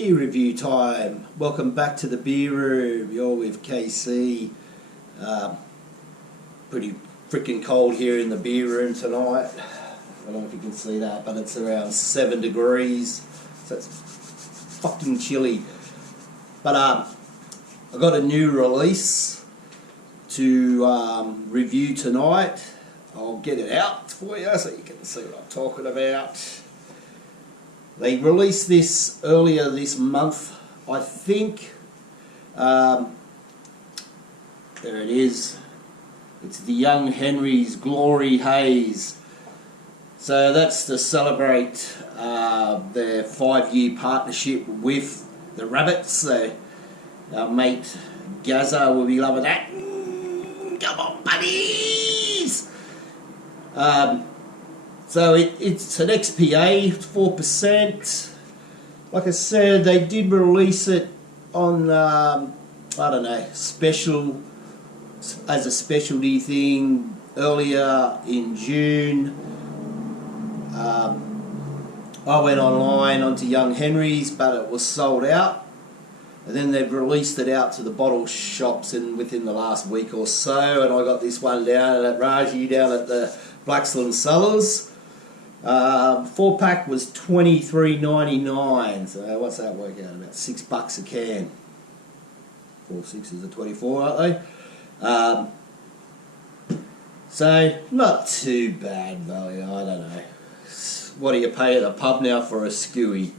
Beer review time. Welcome back to the beer room. You're with KC. Pretty freaking cold here in the beer room tonight. I don't know if you can see that, but it's around 7 degrees. So it's fucking chilly. But I got a new release to review tonight. I'll get it out for you so you can see what I'm talking about. They released this earlier this month, I think. There it is. It's the Young Henry's Gory Haze. So that's to celebrate their 5-year partnership with the Rabbits. So our mate Gaza will be loving that. Come on, buddies! So it's an XPA, 4%. Like I said, they did release it on, I don't know, special, as a specialty thing earlier in June. I went online onto Young Henry's, but it was sold out. And then they've released it out to the bottle shops within the last week or so. And I got this one down at Raji, down at the Blaxland Cellars. 4-pack was $23.99, so what's that work out? About $6 a can. 4 6s are 24, aren't they? So not too bad value. I don't know. What do you pay at the pub now for a skewy?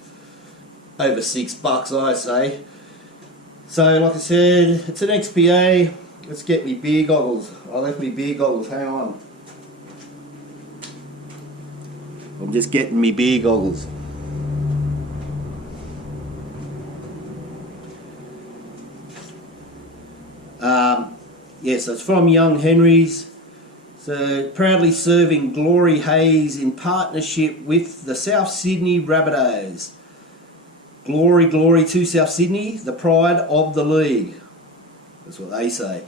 Over $6, I say. So like I said, it's an XPA. Let's get me beer goggles. I left me beer goggles. Hang on. I'm just getting me beer goggles. Yes, it's from Young Henry's. So proudly serving Gory Haze in partnership with the South Sydney Rabbitohs. Glory, glory to South Sydney, the pride of the league. That's what they say.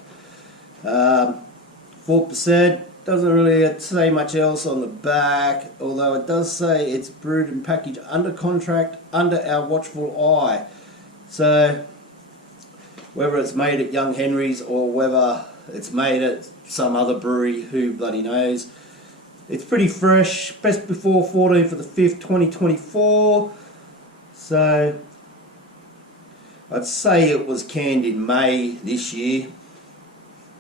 4%. Doesn't really say much else on the back, although it does say it's brewed and packaged under contract, under our watchful eye. So, whether it's made at Young Henry's or whether it's made at some other brewery, who bloody knows. It's pretty fresh, best before 14th of the 5th, 2024. So, I'd say it was canned in May this year.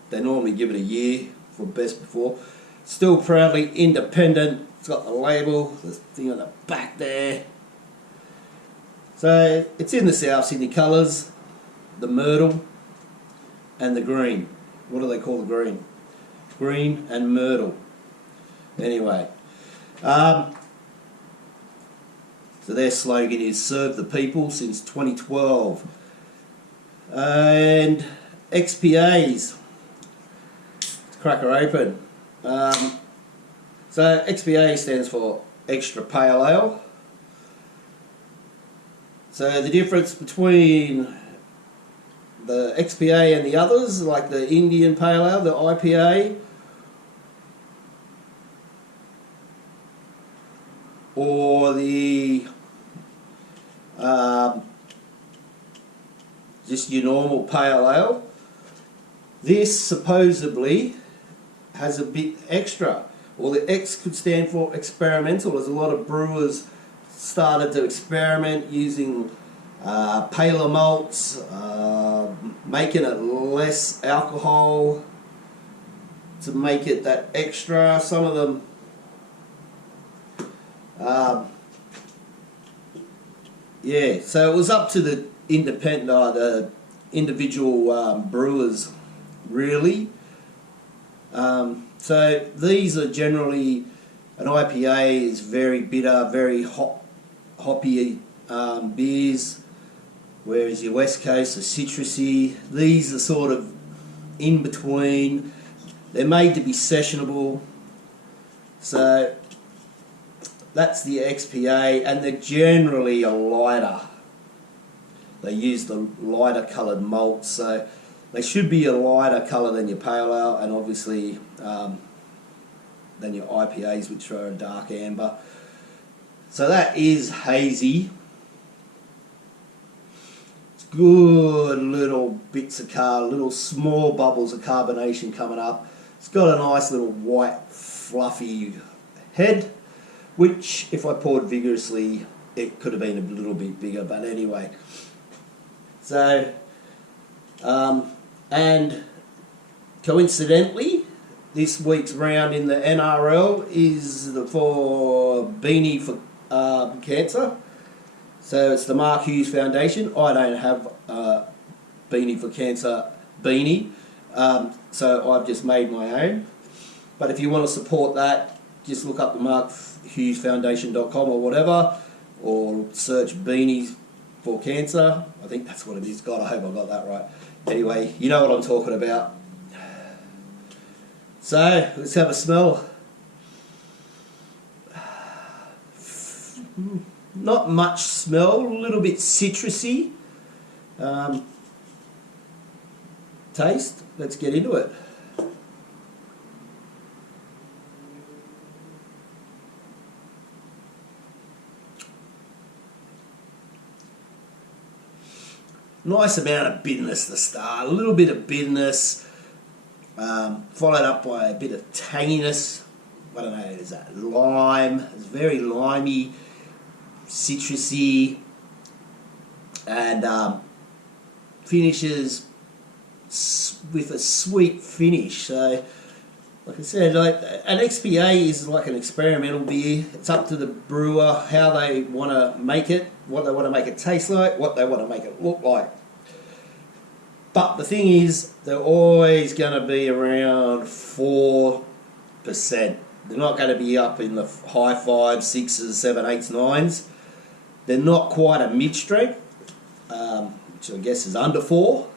They normally give it a year for best before. Still proudly independent. It's got the label, the thing on the back there. So it's in the South Sydney colours, the myrtle and the green. What do they call the green? Green and myrtle. Anyway, so their slogan is "Serve the People" since 2012. And XPAs. Crack her open. So XPA stands for Extra Pale Ale. So the difference between the XPA and the others, like the Indian Pale Ale, the IPA, or the just your normal Pale Ale, this supposedly has a bit extra, or the X could stand for experimental, as a lot of brewers started to experiment using paler malts, making it less alcohol to make it that extra. Some of them yeah, so it was up to the the individual brewers really. So these are generally, an IPA is very bitter, very hoppy beers, whereas your West Coast are citrusy. These are sort of in between. They're made to be sessionable. So that's the XPA, and they're generally a lighter. They use the lighter coloured malts, so they should be a lighter colour than your Pale Ale, and obviously than your IPAs, which are a dark amber. So that is Hazy. good little bits of little small bubbles of carbonation coming up. It's got a nice little white fluffy head, which if I poured vigorously it could have been a little bit bigger, but anyway. So and coincidentally this week's round in the NRL is for Beanie for Cancer. So it's the Mark Hughes Foundation. I don't have a Beanie for Cancer beanie, so I've just made my own. But if you want to support that, just look up the markhughesfoundation.com or whatever, or search Beanies for Cancer. I think that's what it is. God, I hope I got that right. Anyway, you know what I'm talking about. So, let's have a smell. Not much smell, a little bit citrusy. Taste, let's get into it. Nice amount of bitterness at the start, a little bit of bitterness, followed up by a bit of tanginess. I don't know, is that lime? It's very limey, citrusy, and finishes with a sweet finish. So, like I said, like an XPA is like an experimental beer. It's up to the brewer how they want to make it, what they want to make it taste like, what they want to make it look like. But the thing is, they're always going to be around 4%. They're not going to be up in the high 5s, 6s, 7s, 8s, 9s. They're not quite a mid-strength, which I guess is under 4.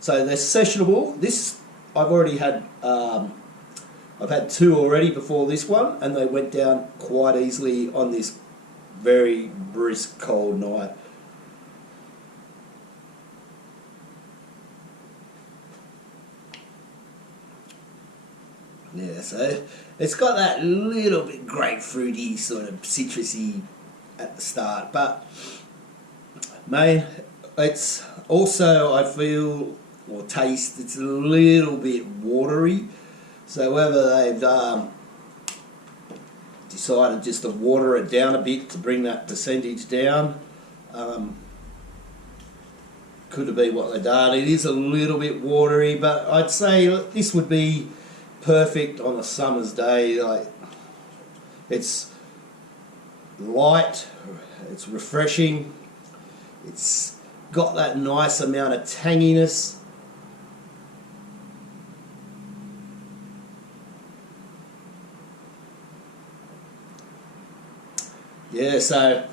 So they're sessionable. This, I've already had, I've had 2 already before this one, and they went down quite easily on this very brisk cold night. Yeah, so it's got that little bit grapefruity, sort of citrusy at the start, but man, it's also, I feel, or taste, it's a little bit watery. So whether they've decided just to water it down a bit to bring that percentage down, could have been what they've done. It is a little bit watery, but I'd say this would be perfect on a summer's day. Like, it's light, it's refreshing, it's got that nice amount of tanginess. Yeah, so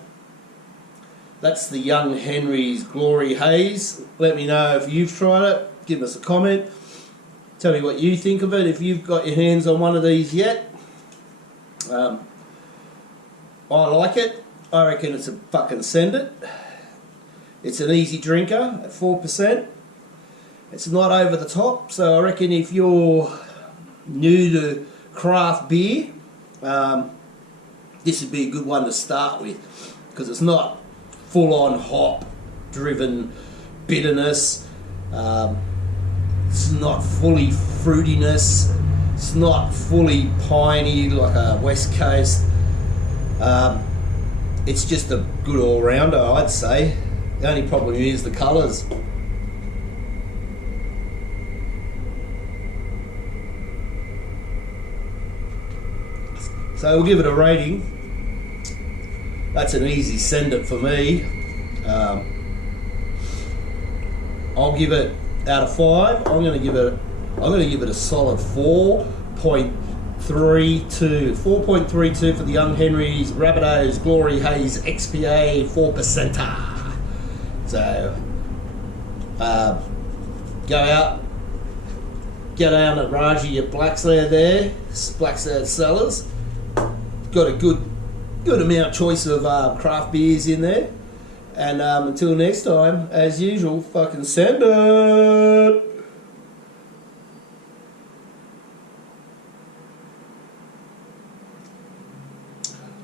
that's the Young Henry's Glory Haze. Let me know if you've tried it. Give us a comment. Tell me what you think of it, if you've got your hands on one of these yet. I like it. I reckon it's a fucking send it. It's an easy drinker at 4%. It's not over the top, so I reckon if you're new to craft beer, this would be a good one to start with, because it's not full-on hop-driven bitterness. It's not fully fruitiness. It's not fully piney like a West Coast. It's just a good all-rounder, I'd say. The only problem is the colours. So we'll give it a rating. That's an easy send it for me. I'll give it, out of 5, I'm going to give it a solid 4.32. 4.32 for the Young Henry's Rabbitoh's Glory Haze XPA 4%. So go out, get down at Raji at Blackslade there, Blackslade Cellars. Got a good amount of choice of craft beers in there. And until next time, as usual, fucking send it!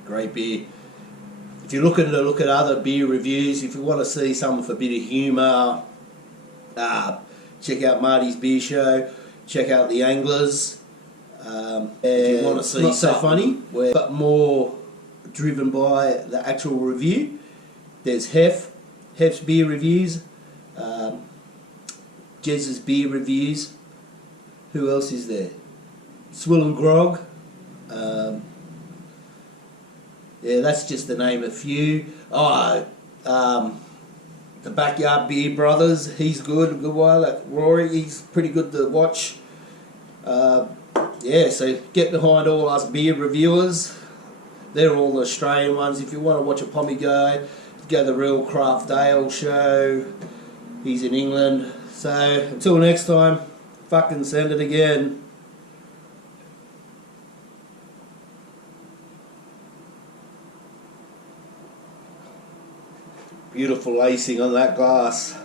Great beer. if you're looking to look at other beer reviews, if you want to see some with a bit of humour, check out Marty's Beer Show, check out The Anglers. If you want to see not so something funny, but more driven by the actual review, there's Hef's beer reviews, Jez's beer reviews. Who else is there? Swill and Grog. Yeah, that's just to name a few. The Backyard Beer Brothers, he's good, a good one. Rory, he's pretty good to watch. Yeah, so get behind all us beer reviewers. They're all the Australian ones. If you want to watch a pommy go to the Real Craft Ale show. He's in England. So until next time, fucking send it again. Beautiful lacing on that glass.